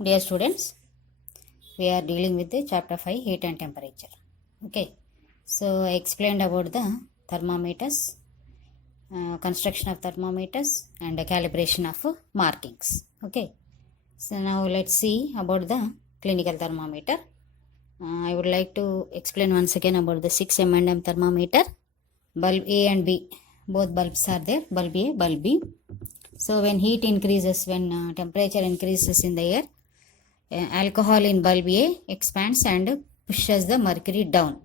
Dear students, we are dealing with the chapter 5 heat and temperature. Okay, so I explained about the thermometers, construction of thermometers and the calibration of markings. Okay, so now let's see about the clinical thermometer. I would like to explain once again about the 6 M&M thermometer. Bulb A and B, both bulbs are there, bulb A, bulb B. So when heat increases, when temperature increases in the air, alcohol in bulb A expands and pushes the mercury down.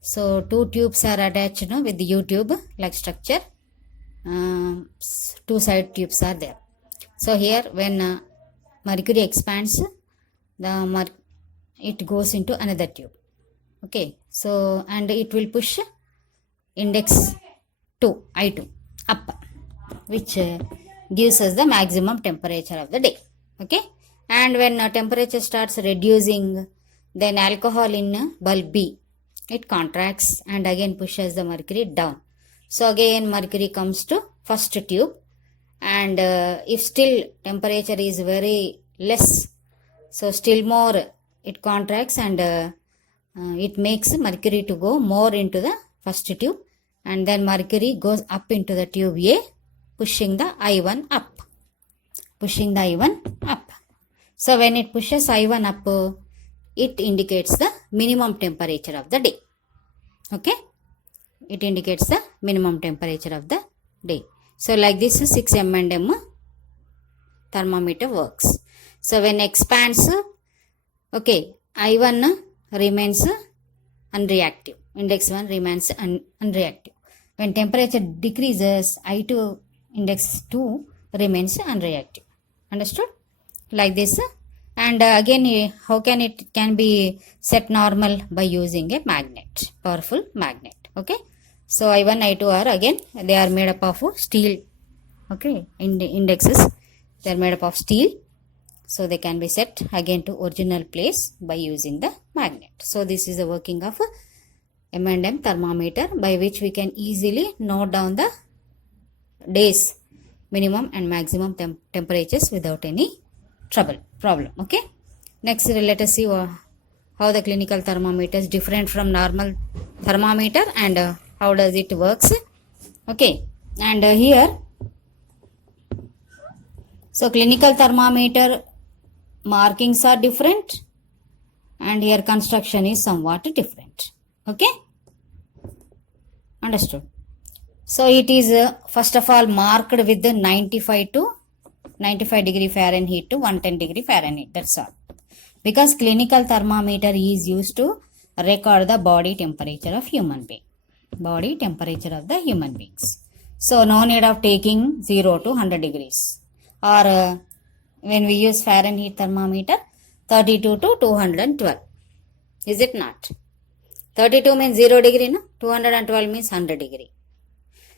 So two tubes are attached with the U-tube like structure. Two side tubes are there. So here when mercury expands, it goes into another tube. Okay, so and it will push index 2, I2 up, which gives us the maximum temperature of the day. Okay, and when temperature starts reducing, then alcohol in bulb B, it contracts and again pushes the mercury down. So again mercury comes to first tube, and if still temperature is very less, so still more it contracts and it makes mercury to go more into the first tube, and then mercury goes up into the tube A, pushing the I1 up. So when it pushes I1 up, it indicates the minimum temperature of the day. Okay, it indicates the minimum temperature of the day. So like this 6 M&M thermometer works. So when expands, okay, I1 remains unreactive, index 1 remains unreactive. When temperature decreases, I2 index 2 remains unreactive. Understood? Like this. And again, how can it can be set normal? By using a magnet, powerful magnet. Okay, so I1, I2 are again, they are made up of steel. Okay, indexes, they are made up of steel, so they can be set again to original place by using the magnet. So this is the working of M&M thermometer, by which we can easily note down the days minimum and maximum temperatures without any problem. Okay, next let us see how the clinical thermometer is different from normal thermometer and how does it works. Okay, and here, so clinical thermometer markings are different, and here construction is somewhat different. Okay, understood. So it is first of all marked with the 95 degree Fahrenheit to 110 degree Fahrenheit. That's all. Because clinical thermometer is used to record the body temperature of human being. Body temperature of the human beings. So no need of taking 0 to 100 degrees. Or when we use Fahrenheit thermometer, 32 to 212. Is it not? 32 means 0 degree, no? 212 means 100 degree.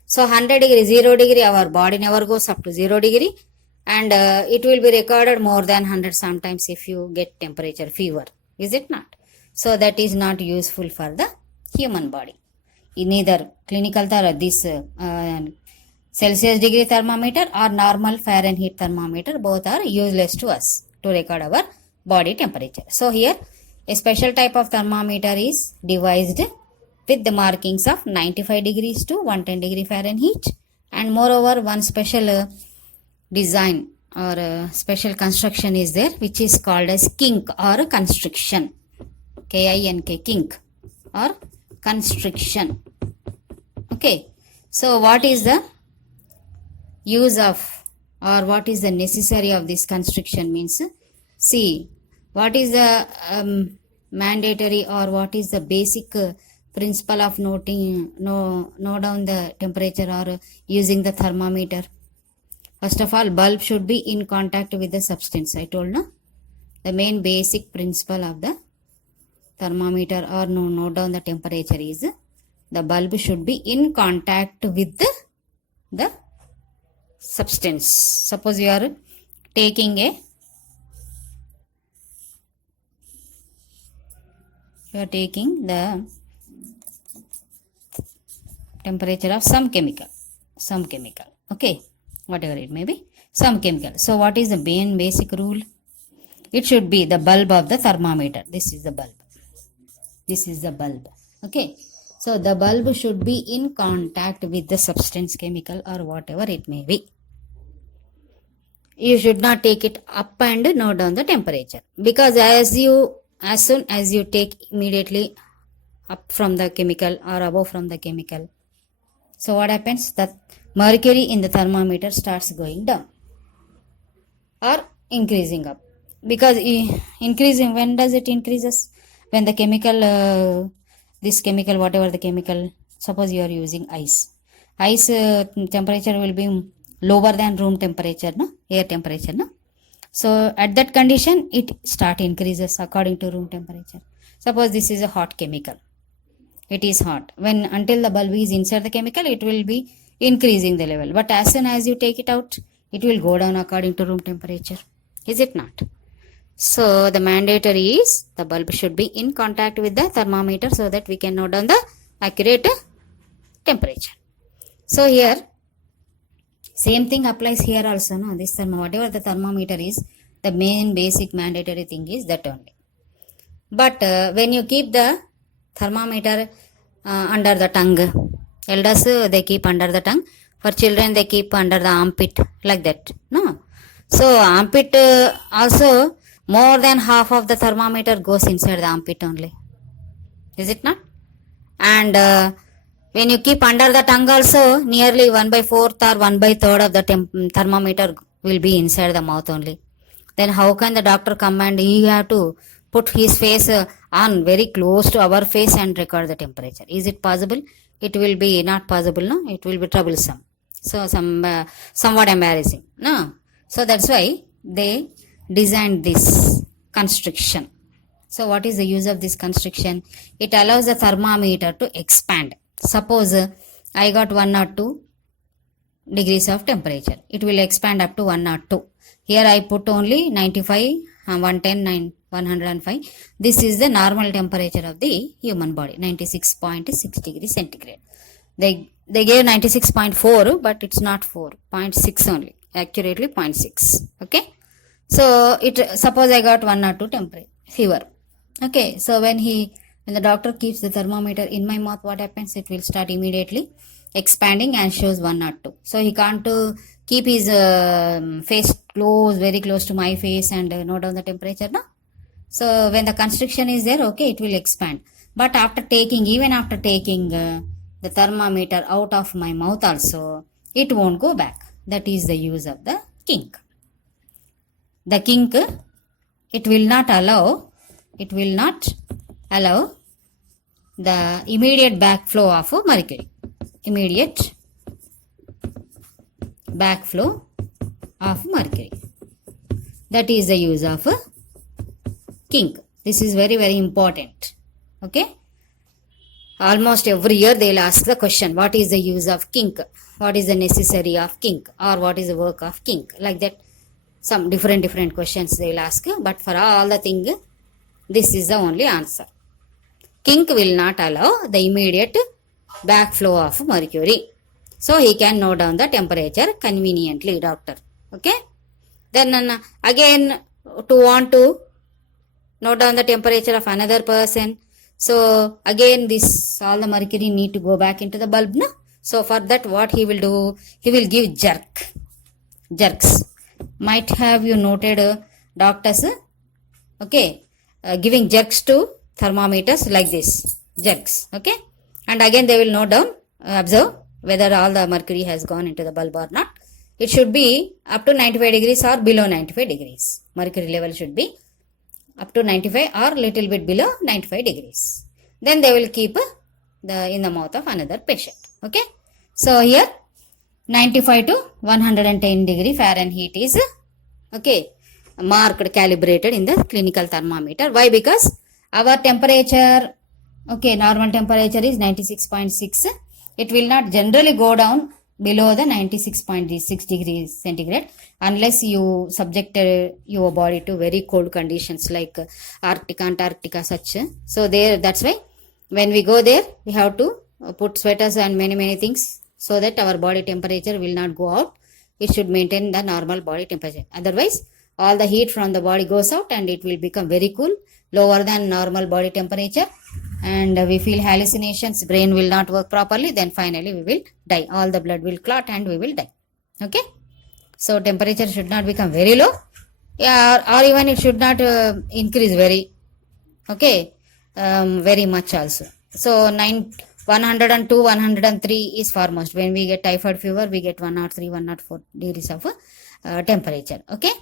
So 100 degree, 0 degree, our body never goes up to 0 degree, and it will be recorded more than 100 sometimes if you get temperature fever. Is it not? So that is not useful for the human body. In either clinical Celsius degree thermometer or normal Fahrenheit thermometer, both are useless to us to record our body temperature. So here a special type of thermometer is devised with the markings of 95 degrees to 110 degree Fahrenheit, and moreover one special design or special construction is there, which is called as kink or constriction. K-I-N-K, kink or constriction. Okay, so what is the use of or what is the necessary of this constriction means, see what is the mandatory or what is the basic principle of note down the temperature or using the thermometer. First of all, bulb should be in contact with the substance. I told no, the main basic principle of the thermometer or note down the temperature is the bulb should be in contact with the substance. Suppose you are taking the temperature of some chemical, okay, whatever it may be, some chemical. So what is the main basic rule? It should be the bulb of the thermometer. This is the bulb. This is the bulb. Okay. So the bulb should be in contact with the substance, chemical or whatever it may be. You should not take it up and note down the temperature, because as soon as you take immediately up from the chemical or above from the chemical, so what happens? The mercury in the thermometer starts going down or increasing up, because increasing, when does it increases? When the chemical this chemical, whatever the chemical, suppose you are using ice temperature will be lower than room temperature, no, air temperature, no. So at that condition it start increases according to room temperature. Suppose this is a hot chemical, it is hot, when until the bulb is inside the chemical it will be increasing the level, but as soon as you take it out it will go down according to room temperature, is it not? So the mandatory is the bulb should be in contact with the thermometer so that we can note down the accurate temperature. So here same thing applies here also, no, this whatever the thermometer is, the main basic mandatory thing is that only. But when you keep the thermometer under the tongue, elders they keep under the tongue, for children they keep under the armpit, like that, no. So armpit also more than half of the thermometer goes inside the armpit only, is it not? And when you keep under the tongue also, nearly 1/4 or 1/3 of the thermometer will be inside the mouth only. Then how can the doctor come and he have to put his face on very close to our face and record the temperature? Is it possible? It will be not possible, no? It will be troublesome. So somewhat embarrassing, no? So that's why they designed this constriction. So what is the use of this constriction? It allows the thermometer to expand. Suppose I got 102 degrees of temperature, it will expand up to 102. Here I put only 95, 110, 105. This is the normal temperature of the human body, 96.6 degrees centigrade. They gave 96.4, but it's not 4, 0.6 only, accurately 0.6. Okay. So suppose I got 102 temperature fever. Okay. So when the doctor keeps the thermometer in my mouth, what happens? It will start immediately expanding and shows 102. So he can't keep his face very close to my face and note down the temperature, no? So when the constriction is there, okay, it will expand. But even after taking the thermometer out of my mouth also, it won't go back. That is the use of the kink. The kink, it will not allow the immediate backflow of mercury. Immediate backflow of mercury. That is the use of kink. This is very, very important. Okay. Almost every year they will ask the question, what is the use of kink? What is the necessary of kink? Or what is the work of kink? Like that, some different questions they will ask. But for all the thing, this is the only answer. Kink will not allow the immediate backflow of mercury. So he can note down the temperature conveniently, doctor. Okay. Then again, to want to note down the temperature of another person. So again, all the mercury need to go back into the bulb, no? So for that, what he will do? He will give jerks. Might have you noted doctors, okay, giving jerks to thermometers like this, jerks, okay. And again they will note down, observe whether all the mercury has gone into the bulb or not. It should be up to 95 degrees or below 95 degrees. Mercury level should be up to 95 or little bit below 95 degrees. Then they will keep in the mouth of another patient. Okay. So here 95 to 110 degree Fahrenheit is okay, marked, calibrated in the clinical thermometer. Why? Because our temperature, okay, normal temperature is 96.6. It will not generally go down below the 96.6 degrees centigrade unless you subject your body to very cold conditions like Arctic, Antarctica, such. So that's why when we go there, we have to put sweaters and many things so that our body temperature will not go out. It should maintain the normal body temperature. Otherwise, all the heat from the body goes out and it will become very cool, lower than normal body temperature, and we feel hallucinations, brain will not work properly, then finally we will die. All the blood will clot and we will die. Okay, so temperature should not become very low, or even it should not increase very, okay, very much also. So 102, 103 is foremost. When we get typhoid fever, we get 103, 104 degrees of temperature. Okay,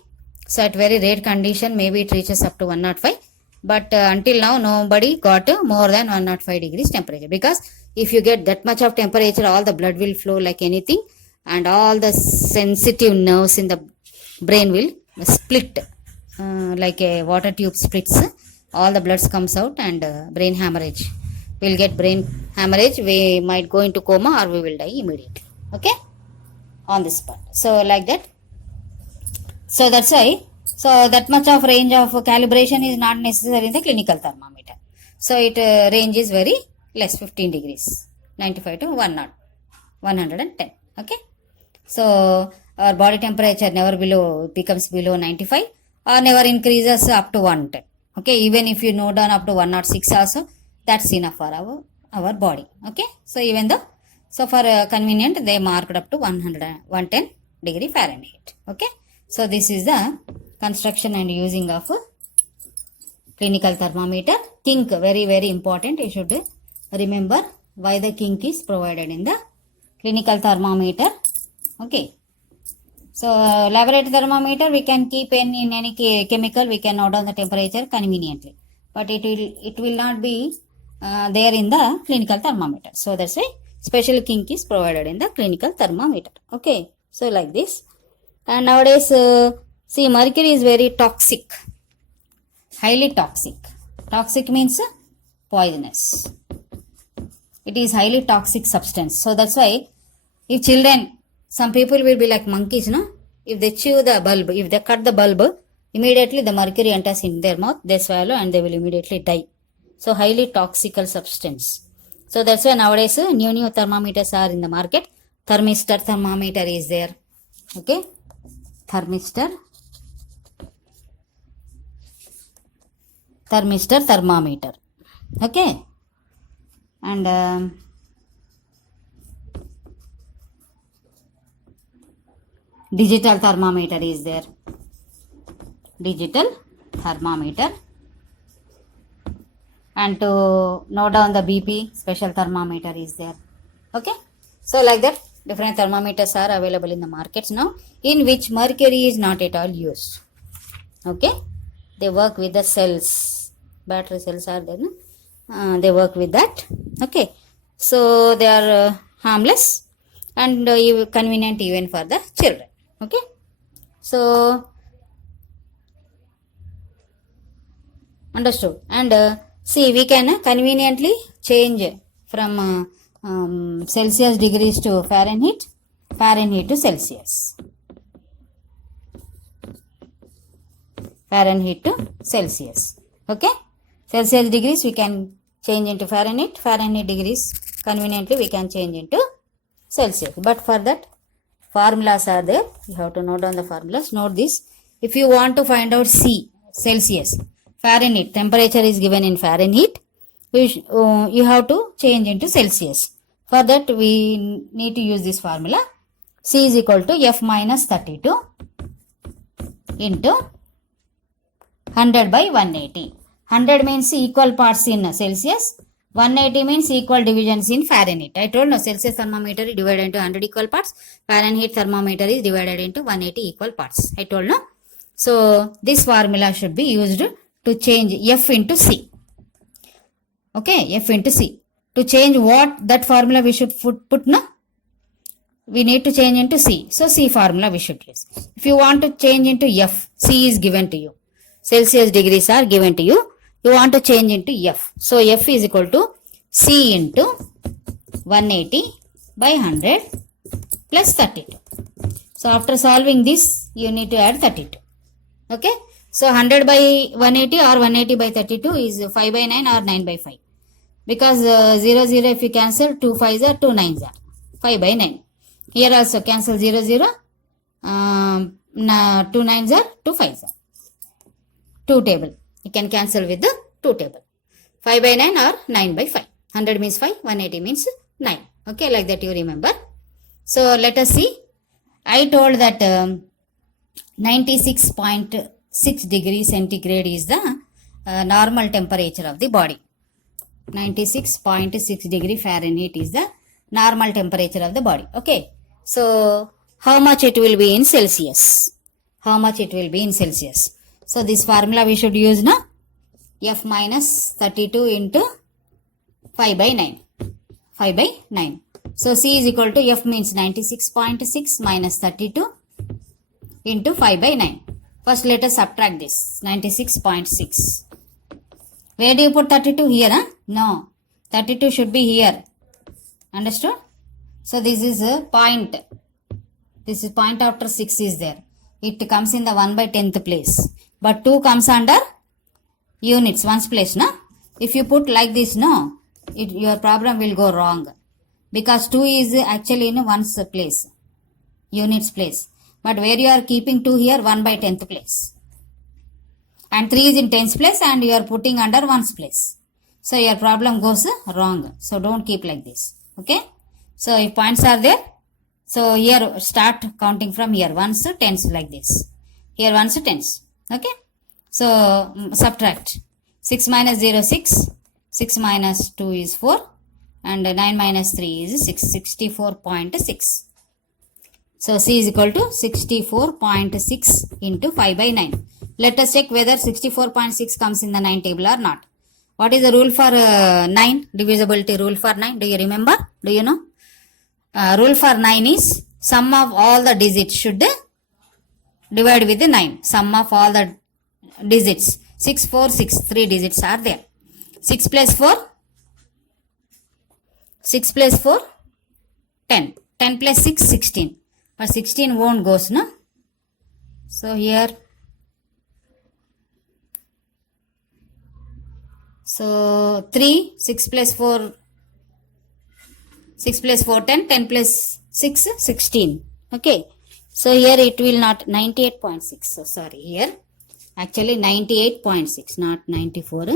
so at very rare condition, maybe it reaches up to 105. But until now, nobody got more than 105 degrees temperature. Because if you get that much of temperature, all the blood will flow like anything, and all the sensitive nerves in the brain will split like a water tube splits. All the blood comes out and brain hemorrhage. We'll get brain hemorrhage. We might go into coma or we will die immediately. Okay, on this spot. So like that. So that's why. So that much of range of calibration is not necessary in the clinical thermometer. So it range is very less, 15 degrees, 95 to 110. Okay. So our body temperature never becomes below 95 or never increases up to 110. Okay. Even if you note down up to 106 also, that's enough for our body. Okay. So even though, so for convenient, they marked up to 110 degree Fahrenheit. Okay. So this is the construction and using of clinical thermometer. Kink, very very important. You should remember why the kink is provided in the clinical thermometer. Okay. So laboratory thermometer we can keep in any chemical. We can note down the temperature conveniently, but it will not be there in the clinical thermometer. So that's why special kink is provided in the clinical thermometer. Okay. So like this. And nowadays, see, mercury is very toxic, highly toxic. Toxic means poisonous. It is highly toxic substance. So that's why if children, some people will be like monkeys, no? If they chew the bulb, if they cut the bulb, immediately the mercury enters in their mouth, they swallow and they will immediately die. So highly toxical substance. So that's why nowadays new thermometers are in the market. Thermistor thermometer is there. Okay. Thermistor thermometer. Okay. And digital thermometer is there. Digital thermometer. And to note down the BP, special thermometer is there. Okay. So like that, different thermometers are available in the markets now, in which mercury is not at all used. Okay. They work with the cells. Battery cells are there. No? They work with that. Okay. So they are harmless and convenient even for the children. Okay. So understood. And see, we can conveniently change from Celsius degrees to Fahrenheit, Fahrenheit to Celsius, Fahrenheit to Celsius. Okay. Celsius degrees we can change into Fahrenheit, Fahrenheit degrees conveniently we can change into Celsius. But for that, formulas are there. You have to note down the formulas. Note this. If you want to find out C, Celsius, Fahrenheit, temperature is given in Fahrenheit. You have to change into Celsius. For that, we need to use this formula. C is equal to F minus 32 into 100 by 180. 100 means equal parts in Celsius. 180 means equal divisions in Fahrenheit. I told no, Celsius thermometer is divided into 100 equal parts. Fahrenheit thermometer is divided into 180 equal parts. I told no. So this formula should be used to change F into C. Okay, F into C. To change what that formula we should put no? We need to change into C. So C formula we should use. If you want to change into F, C is given to you. Celsius degrees are given to you. You want to change into F. So F is equal to C into 180 by 100 plus 32. So after solving this, you need to add 32. Okay. So 100 by 180 or 180 by 32 is 5 by 9 or 9 by 5. Because 0, 0 if you cancel, 2 5s are 2 9s are 5 by 9. Here also cancel 0, 0. 2 9s are 2 5s are 2 table. You can cancel with the 2 table. 5 by 9 or 9 by 5. 100 means 5, 180 means 9. Okay, like that you remember. So let us see. I told that 96.6 degrees centigrade is the normal temperature of the body. 96.6 degree Fahrenheit is the normal temperature of the body. Okay. So how much it will be in Celsius? How much it will be in Celsius? So this formula we should use now. F minus 32 into 5 by 9. 5 by 9. So C is equal to F means 96.6 minus 32 into 5 by 9. First let us subtract this. 96.6. Where do you put 32? Here, huh? No. 32 should be here. Understood? So this is a point. This is point after 6 is there. It comes in the 1 by 10th place. But 2 comes under units, ones place, no? If you put like this, no, your problem will go wrong. Because 2 is actually in ones place, units place. But where you are keeping 2 here, 1 by 10th place. And 3 is in tens place and you are putting under ones place. So your problem goes wrong. So don't keep like this. Okay. So if points are there, so here start counting from here. Ones, tens like this. Here ones, tens. Okay. So subtract. 6 minus 0, 6. 6 minus 2 is 4. And 9 minus 3 is 6. 64.6. So C is equal to 64.6 into 5 by 9. Let us check whether 64.6 comes in the 9 table or not. What is the rule for 9? Divisibility rule for 9. Do you remember? Do you know? Rule for 9 is sum of all the digits should divide with the 9. Sum of all the digits. 6, 4, 6. 3 digits are there. 6 plus 4. 6 plus 4. 10. 10 plus 6, 16. But 16 won't goes, no? So here. So 3, 6 plus 4. 6 plus 4, 10. 10 plus 6, 16. Okay. So here it will not 98.6. So sorry here. Actually 98.6, not 94.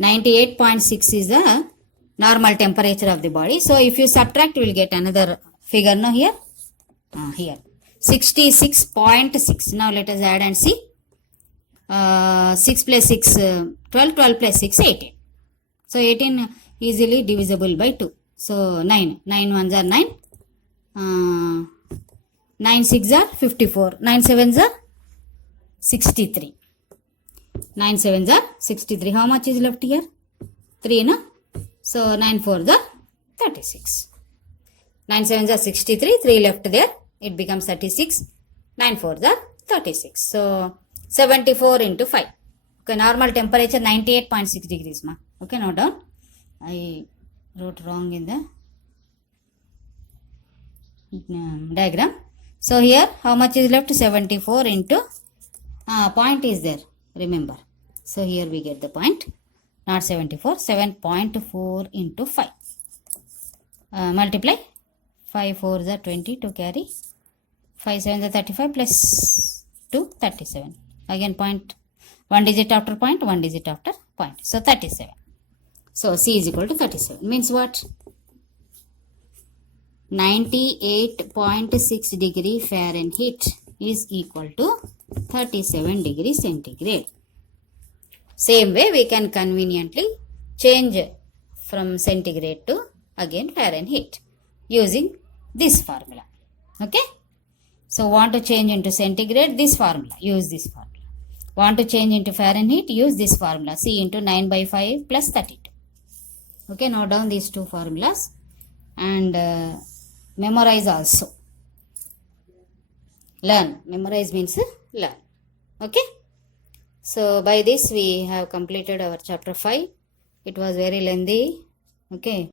98.6 is the normal temperature of the body. So if you subtract, you will get another figure now here. Here 66.6. Now let us add and see. 6 plus 6, 12. 12 plus 6, 18. So 18 easily divisible by 2. So 9. 9 ones are 9. 9 6 are 54. 9 7s are 63. 9 7s are 63. How much is left here? 3, no? So 9 4s are 36. 9 7s are 63. 3 left there. It becomes 36. 9 4s are 36. So 74 into 5. Okay, normal temperature 98.6 degrees. Ma. Okay, note down. I wrote wrong in the diagram. So here, how much is left? 74 into point is there. Remember. So here we get the point. Not 74. 7.4 into 5. Multiply. 5 4s are 20 to carry. 5 7s are 35 plus 2, 37. Again point. 1 digit after point, 1 digit after point. So 37. So C is equal to 37. Means what? 98.6 degree Fahrenheit is equal to 37 degree centigrade. Same way we can conveniently change from centigrade to again Fahrenheit using this formula. Okay. So want to change into centigrade, this formula. Use this formula. Want to change into Fahrenheit, use this formula. C into 9 by 5 plus 32. Okay, note down these two formulas and memorize also. Learn. Memorize means learn. Okay. So by this we have completed our chapter 5. It was very lengthy. Okay.